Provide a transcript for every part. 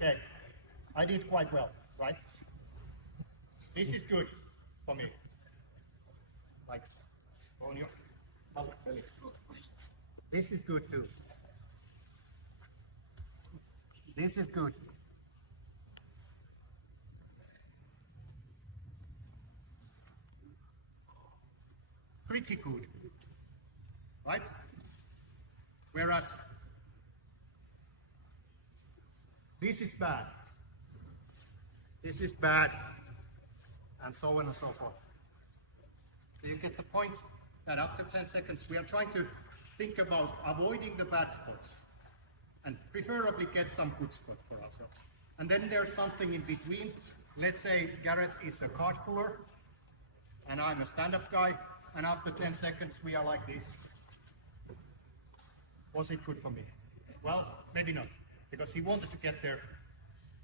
Okay, I did quite well, right? This is good for me. Like, on your belly. This is good too. This is good. Pretty good, right? Whereas this is bad. This is bad, and so on and so forth. You get the point that after 10 seconds we are trying to think about avoiding the bad spots and preferably get some good spots for ourselves. And then there's something in between. Let's say Gareth is a card puller and I'm a stand-up guy, and after 10 seconds we are like this. Was it good for me? Well, maybe not, because he wanted to get there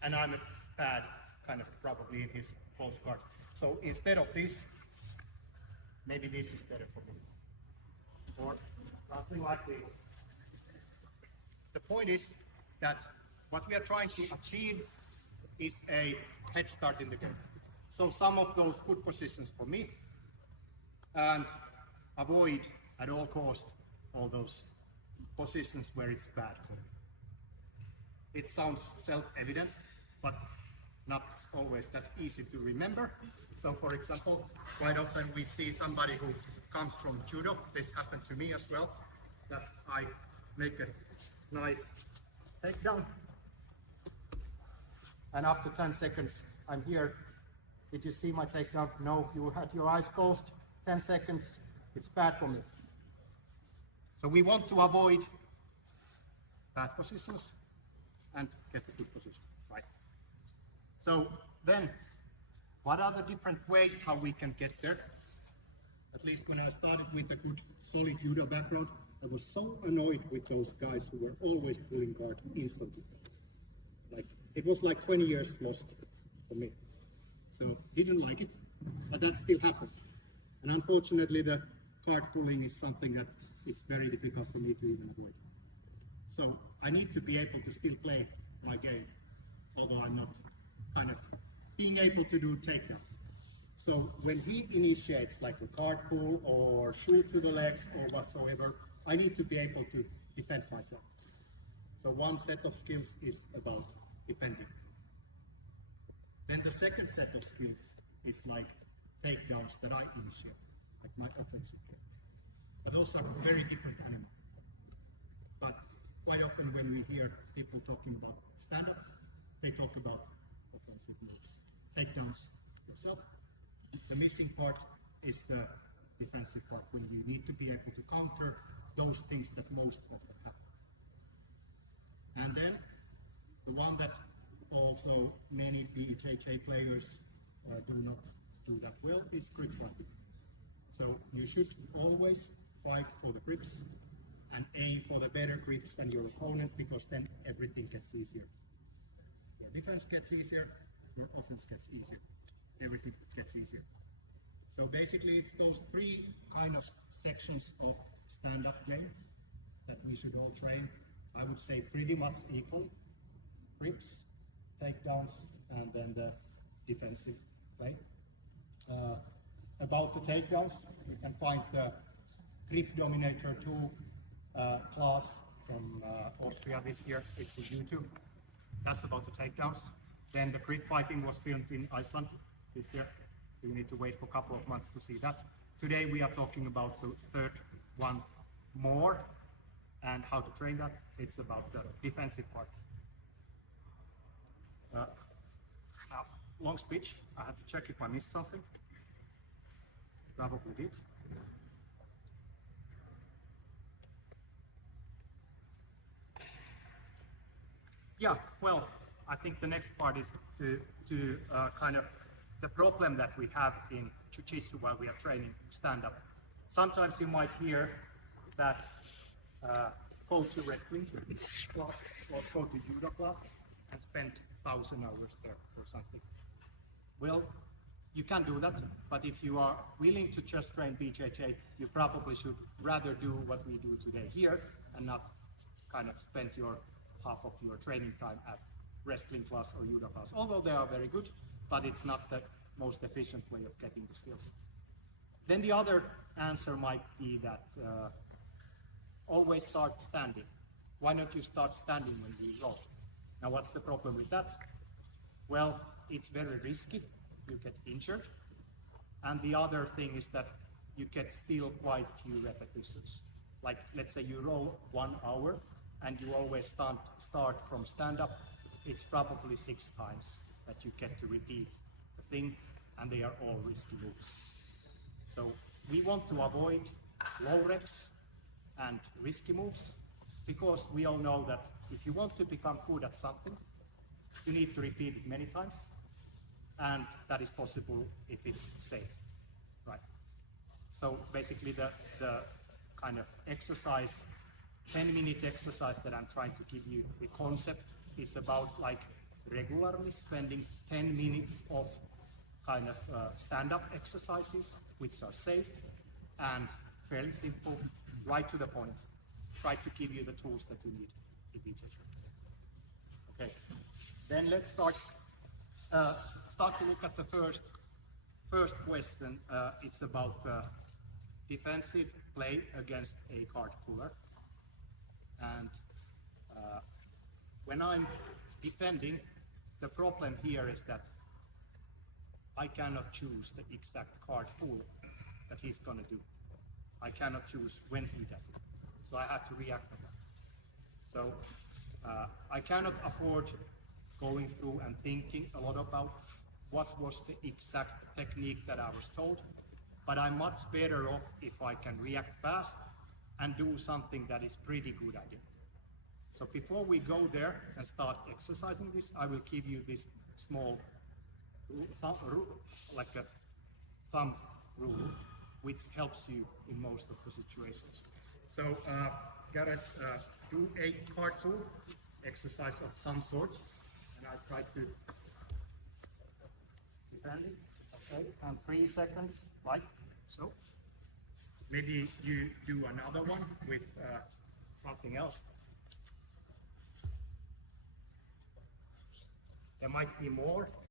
and I'm a bad kind of probably in his postcard. So instead of this, maybe this is better for me. Or something like this. The point is that what we are trying to achieve is a head start in the game. So some of those good positions for me, and avoid at all costs all those positions where it's bad for me. It sounds self-evident, but not always that easy to remember. So for example, quite often we see somebody who comes from judo, this happened to me as well, that I make a nice takedown, and after 10 seconds I'm here. Did you see my takedown? No, you had your eyes closed. 10 seconds, it's bad for me. So we want to avoid bad positions and get a good position, right? So then, what are the different ways how we can get there? At least when I started with a good solid judo background, I was so annoyed with those guys who were always pulling guard instantly. Like, it was like 20 years lost for me. So didn't like it, but that still happens. And unfortunately, the card pulling is something that it's very difficult for me to even avoid. So I need to be able to still play my game, although I'm not kind of being able to do takedowns. So when he initiates like a card pull or shoot to the legs or whatsoever, I need to be able to defend myself. So one set of skills is about defending. Then the second set of skills is like takedowns that I initiate, like my offensive game. But those are very different animals. But quite often when we hear people talking about stand-up, they talk about offensive moves. Takedowns yourself. The missing part is the defensive part, when you need to be able to counter those things that most often happen. And then the one that also many BJJ players do not do that well is grip fighting. So you should always fight for the grips and aim for the better grips than your opponent, because then everything gets easier. Your defense gets easier, your offense gets easier, everything gets easier. So basically it's those three kind of sections of stand-up game that we should all train, I would say pretty much equal. Grips, takedowns, and then the defensive play. About the takedowns, you can find the Grip Dominator 2 class from Austria this year. It's on YouTube. That's about the takedowns. Then the grip fighting was filmed in Iceland this year. So you need to wait for a couple of months to see that. Today we are talking about the third one more and how to train that. It's about the defensive part. Long speech. I have to check if I missed something. Probably did. Yeah, well, I think the next part is to kind of the problem that we have in Jiu-Jitsu while we are training stand-up. Sometimes you might hear that go to wrestling class or go to judo class and spend 1,000 hours there or something. Well, you can do that, but if you are willing to just train BJJ, you probably should rather do what we do today here and not kind of spend your half of your training time at wrestling class or judo class, although they are very good, but it's not the most efficient way of getting the skills. Then the other answer might be that always start standing. Why not you start standing when you roll? Now what's the problem with that? Well, it's very risky, you get injured, and the other thing is that you get still quite few repetitions. Like let's say you roll 1 hour and you always start from stand up, it's probably 6 times that you get to repeat the thing, and they are all risky moves. So we want to avoid low reps and risky moves, because we all know that if you want to become good at something, you need to repeat it many times, and that is possible if it's safe, right? So basically the kind of exercise, 10-minute exercise that I'm trying to give you, the concept is about like regularly spending 10 minutes of kind of stand-up exercises, which are safe and fairly simple, right to the point. Try to give you the tools that you need to be teacher. Okay, then let's start to look at the first question. It's about defensive play against a card puller. And when I'm defending, the problem here is that I cannot choose the exact card pull that he's gonna do. I cannot choose when he does it. So I have to react on that. So I cannot afford going through and thinking a lot about what was the exact technique that I was told, but I'm much better off if I can react fast and do something that is pretty good at it. So before we go there and start exercising this, I will give you this small like a thumb rule, which helps you in most of the situations. So gotta do a card pull exercise of some sort, and I try to defend it. Okay, and 3 seconds, like so. Maybe you do another one with something else. There might be more.